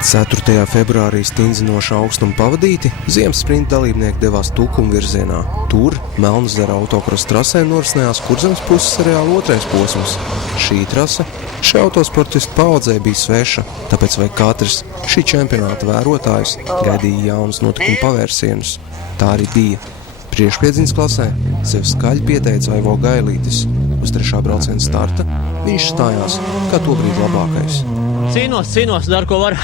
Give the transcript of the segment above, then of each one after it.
4. februārī stingzinoša augstuma pavadīti, ziemas sprinta dalībnieki devās Tukuma virzienā. Tur Melnezera autokrosa trasē norisinājās Kurzemes puses areāla otrais posms. Šī trase šai autosportistu paaudzē bija sveša, tāpēc vai katrs šī čempionāta vērotājs gaidīja jaunus notikumu pavērsienus. Tā arī bija. Priekšpiedziņas klasē sev skaļi pieteica Aivo Gailītis. Uz 3. brauciena starta viņš stājās kā tobrīd labākais. Cīnos, daru, ko var.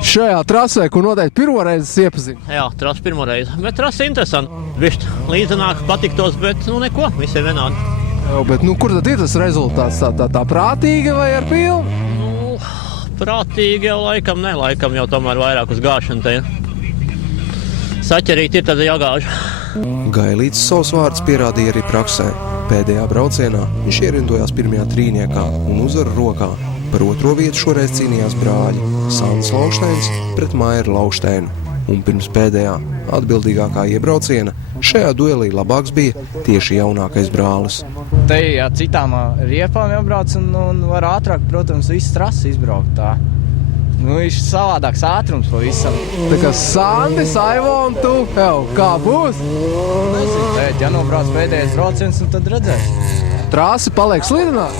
Šajā trasē, ko noteikti pirmo reizi iepazina. Jā, trasa pirmo reizi. Bet trasa interesanti. Višķi līdzenāk patiktos, bet neko, visi ir vienādi. Jā, bet kur tad ir tas rezultāts? Tā prātīga vai ar pilnu? Prātīgi jau laikam jau tomēr vairāk uz gāšanu te. Saķerīt ir tad jāgāž. Gailītis savus vārdus pierādīja arī praksē. Pēdējā braucienā viņš ierindojās pirmajā trīniekā un uzvaru rokā. Par otro vietu šoreiz cīnījās brāļi Sandis Laukšteins pret Mairu Laukšteinu. Un pirms pēdējā atbildīgākā iebrauciena šajā duelī labāks bija tieši jaunākais brālis. Te citām riepām jābrauc un var ātrāk, protams, visu trasi izbraukt tā. Viņš ir savādāks ātrums pavisam. Tā kā Sandis, Aivo un tu, kā būs? Nezinu, tēt, jānobrauc pēdējais brauciens un tad redzēs. Trasi paliek slidināt?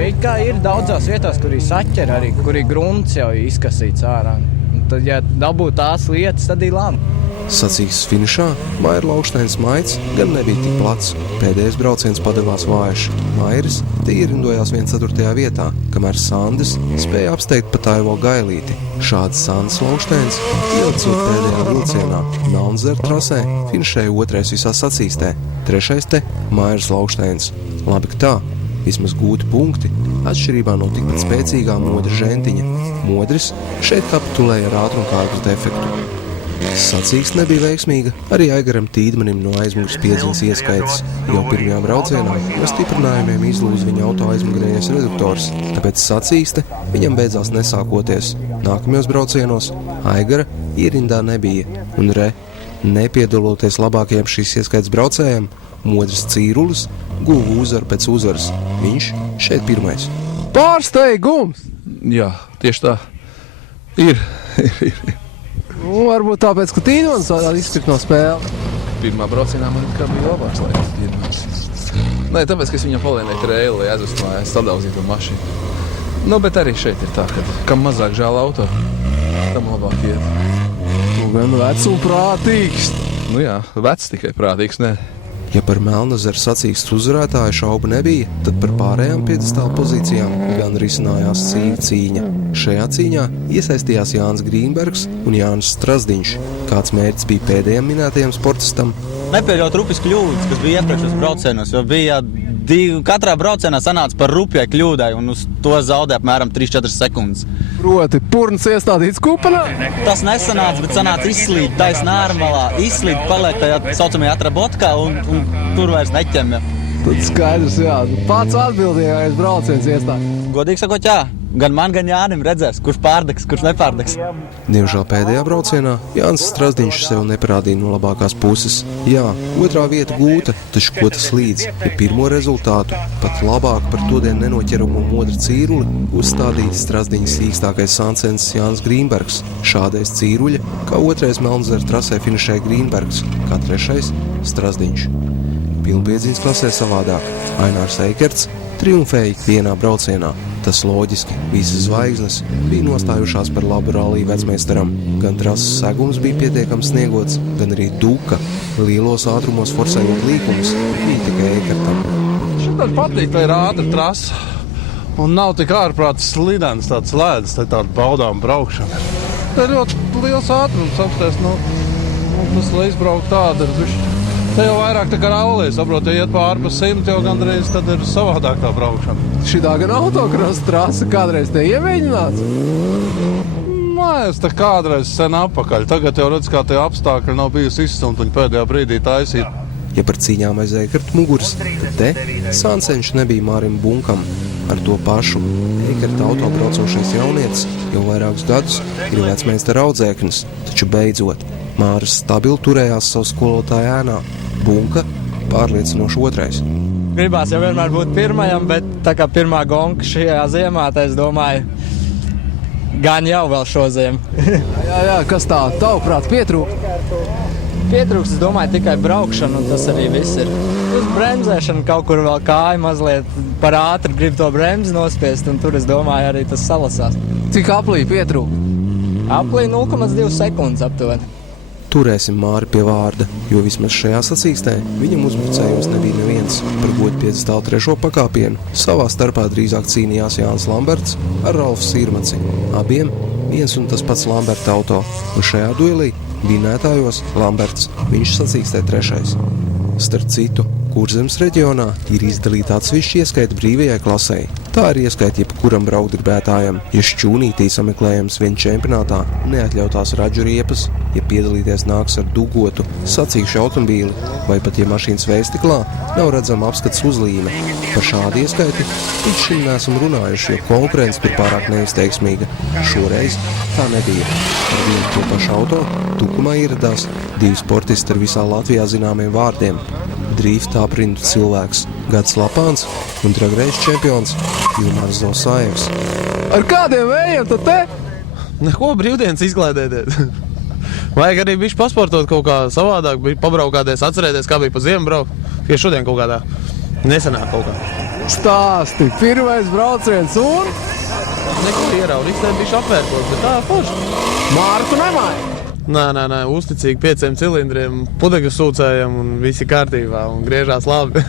It kā ir daudzās vietās, kur ir saķer arī, kur ir grunts jau izkasīts ārā. Un tad, ja dabūt tās lietas, tad ir labi. Sacīkstes finišā Maira Laukšteins maids gan nebija tik plats. Pēdējais brauciens padevās vājš. Mairis te ierindojās 1/4. vietā, kamēr Sandis spēja apsteigt pat Aivo Gailīti. Šāds Sandis Laukšteins ielicot pēdējā vilcienā Melnzera trasē finišēja otrais visā sacīkstē. Trešais te Mairis Laukšteins. Labi, ka tā. Vismaz gūti punkti, atšķirībā no tikpat spēcīgā Modra žentiņa. Modris šeit kapitulēja ar ātrumkārtas defektu. Sacīksts nebija veiksmīga arī Aigaram Tīdmanim no aizmugures piedziņas ieskaites. Jau pirmajā braucienā no stiprinājumiem izlūza viņa auto aizmugurējais reduktors, tāpēc sacīkste viņam beidzās nesākoties. Nākamajos braucienos Aigara ierindā nebija, un nepiedaloties labākajiem šīs ieskaites braucējiem, Modris Cīrulis guva uzvaru pēc uzvaras. Viņš šeit pirmais. Pārsteigums! Jā, tieši tā. Ir. Varbūt tāpēc, ka Tīdmans izkrīt no spēle. Pirmā braucienā man kā bija labāks laiks Tīdmans. Nē, tāpēc, ka es viņam palēnēju trēli, lai aizvestu mājās, sadauzītu to mašīnu. Bet arī šeit ir tā, ka kam mazāk žēl auto, tam labāk iet. Gan vecs un prātīgs. Jā, vecs tikai prātīgs, ne. Ja par Melnezera sacīkstes uzvarētāju šaubu nebija, tad par pārējām piedestāla pozīcijām gan risinājās cīņa. Šajā cīņā iesaistījās Jānis Grīnbergs un Jānis Strazdiņš. Kāds mērķis bija pēdējiem minētajiem sportistam? Nepieļaut rupas kļūdas, kas bija iepriekšos braucienos, jo bija katrā braucienā sanāca par rupjai kļūdai un uz to zaudē apmēram 3-4 sekundes. Proti, purns iestādīts kupenā? Tas nesanāca, bet sanāca izslīd taisnā ārmalā. Izslīd paliek tajā saucamajā atrabotkā un tur vairs neķem. Tad skaidrs, jā. Pats atbildīgais brauciens iestādi. Godīgi sakot, jā. Gan man, gan Jānim redzēs, kurš pārdegs, kurš nepārdegs. Diemžēl pēdējā braucienā Jānis Strazdiņš sev neparādīja no labākās puses. Jā, otrā vieta gūta, taču ko tas līdz? Ja pirmo rezultātu, pat labāk par todien nenoķeramo Modra Cīruli, uzstādīja Strazdiņas īkstākais sāncensis Jānis Grīnbergs. Šādais Cīruļa, kā otrais Melnzera trasē finišēja Grīnbergs, kā trešais Strazdiņš. Pilnpiedziņas klasē savādāk. Ainārs Eikerts triumfēja vienā braucienā. Tas loģiski, visas zvaigznes bija nostājušās par labu rallija vecmeistaram. Gan trases segums bija pietiekams sniegots, gan arī duka. Lielos ātrumos forsējot līkumus bija tikai Eikertam. Šitāt patīk, tā ir ātra trasa. Un nav tik ārprāts slidens, tāds lēdz, tā tāda baudām braukšana. Tā ir ļoti liels ātrums apsties, tas, lai izbraukt tāda ir te jau vairāk tā kā rallija, saprot, ja iet pār pa 100 jau gandrīz, tad ir savādāk tā braukšana. Šitā gan autokrosa trasa kādreiz te iemēģināts? Nē, es te kādreiz sen apakaļ. Tagad jau redz, kā tie apstākļi nav bijusi izstumti un pēdējā brīdī taisīt. Ja par cīņām aiz Eikerta muguras, tad te sānceņš nebija Mārim Bunkam. Ar to pašu Eikerta autobraucošais jaunietis jau vairākus gadus ir vecmeistara audzēknis, taču beidzot Māris stabili turējās savu skolotāju ēnā. Bunka pārliecinoši otrais. Gribās jau vienmēr būt pirmajam, bet tā kā pirmā gonka šajā ziemā, tā es domāju, Gan jau vēl šo ziemu. Jā, kas tā, tavuprāt, pietrūkst? Pietrūkst, es domāju, tikai braukšana, un tas arī viss ir. Uz bremzēšanu kaut kur vēl kāja mazliet par ātri grib to bremzi nospiest, un tur, es domāju, arī tas salasās. Cik aplī pietrūkst? Aplī 0,2 sekundes aptuveni. Turēsim Māri pie vārda, jo vismaz šajā sacīkstē viņam uzbrucējums nebija neviens. Par godu piedestālu 3. pakāpienu savā starpā drīzāk cīnījās Jānis Lamberts ar Ralfu Sirmaci. Abiem viens un tas pats Lamberta auto, un šajā duelī vinētājos Lamberts, viņš sacīkstē 3. Starp citu, Kurzemes reģionā ir izdalīta atsevišķi ieskaita brīvajai klasei. Tā ir ieskaita jebkuram braukgribētājam, ja šķūnītī sameklējams vien čempionātā neatļautās raģu riepas, ja piedalīties nāks ar dugotu, sacīkšu automobīli, vai pat ja mašīnas vējstiklā nav redzama apskats uzlīme. Par šādu ieskaiti līdz šim neesam runājuši, jo konkurence tur pārāk neizteiksmīga. Šoreiz tā nebija. Ar vienu to pašu auto tukumā ieradās 2 sportisti ar visā Latvijā zināmiem vārdiem. Drīftā aprindu cilvēks Gads Lapāns un dragreiz čempions Ilmārs Zosājevs. Ar kādiem vējiem tu te? Neko, brīvdienas izklaidēties. Vajag arī bišķi pasportot kaut kā savādāk, pabraukāties, atcerēties, kā bija pa ziemu braukt. Tikai šodien kaut kādā nesenāk kaut kā. Stāsti, pirmais brauciens un? Neko ieraudu, ikstēm bišķi apvērkot, bet tā forši. Mārku nemāja? Nē, uzticīgi 5 cilindriem, pudeļu sūcējiem un visi kārtībā un griežās labi.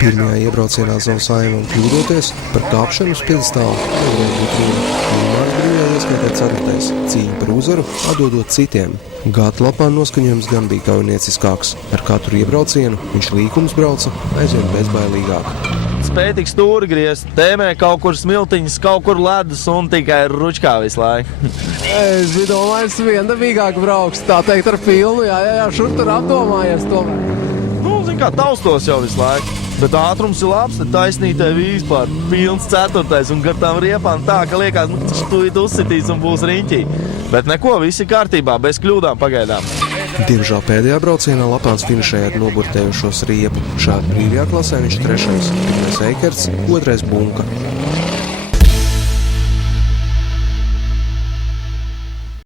Pirmajā iebraucienā Zosājevam kļūdoties par kāpšanu uz piedestālu nevarēja būt runa. Ilmārs brīvajā ieskaitē 4. cīņa par uzvaru, atdodot citiem. Gada Lapāna noskaņojums gan bija kaujinieciskāks. Ar katru iebraucienu viņš līkums brauca aizvien bezbailīgāk. Spēj tik stūri griezt, tēmē kaut kur smiltiņas, kaut kur ledus un tikai ručkā visu laiku. Es biju domājis, viendabīgāk brauks, tā teikt ar filmu, jā, šur tur apdomājies tomēr. Nu, zin kā, taustos jau visu laiku, bet ātrums ir labs, tad taisnītē vispār pilns 4. un gar tām riepām tā, ka liekas, tu uzsitīs un būs riņķī. Bet neko, viss ir kārtībā, bez kļūdām pagaidām. Diemžēl pēdējā braucienā Lapāns finišēja ar noburtējušos riepu. Šādi brīvajā klasē viņš 3. 1. Eikerts, 2. Bunka.